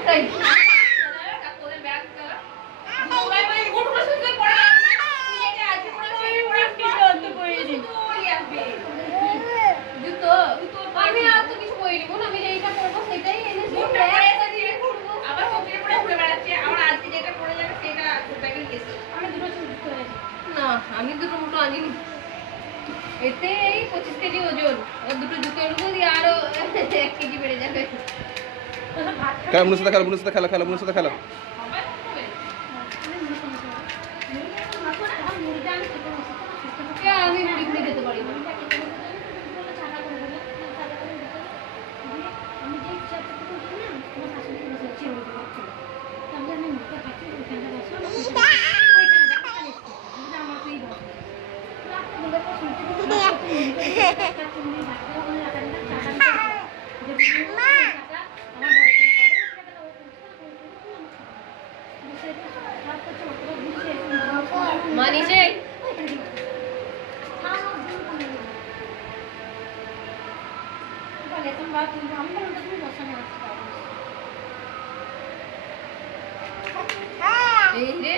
একটাই জুতো আমি আর তো কিছু বইনি বোন, আমি যেটা পরবো সেটাই এনেছি। আবার কপির পরে ঘুরে বেড়াচ্ছে, আমার আজকে যেটা পরে যাবে সেটা ব্যাগে গেছে। আমি দুটো জুতো এনেছি না, আমি দুটো মুটো আনিনি। এতে এই 25 কেজি ওজন, আর দুটো জুতো নেবো দিয়ে আরো 1 কেজি বেড়ে যাবে। খেলা মুনুর সাথে খেলা, মুনুর সাথে খেলা, খেলা মুনুর সাথে খেলা। আমি মুড়ি মুড়ি খেতে পারি না। মানিছে এই রে